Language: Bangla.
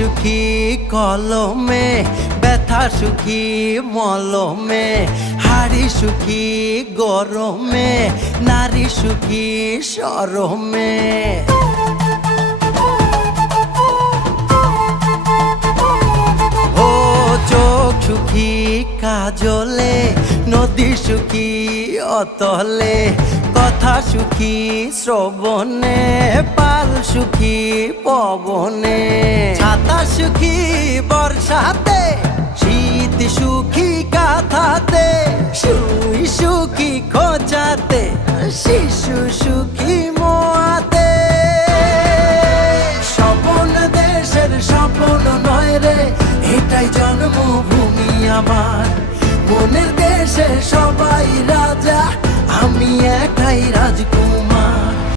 সুখী কলমে, ব্যথা সুখী মলমে, হাড়ি সুখী গরমে, নারী সুখী শরমে। ও চোখ সুখী কাজলে, নদী সুখী অতলে, কথা সুখী শ্রবণে, পাল সুখী পবনে, ছাতা সুখী বর্ষাতে, শীত সুখী কাঁথাতে, শুই সুখী খোঁচাতে, শিশু সুখী মোয়াতে। স্বপন দেশের স্বপন নয় রে, এটাই জন্মভূমি আমার। মনের দেশে সবাই রাজা, আমি একাই রাজা।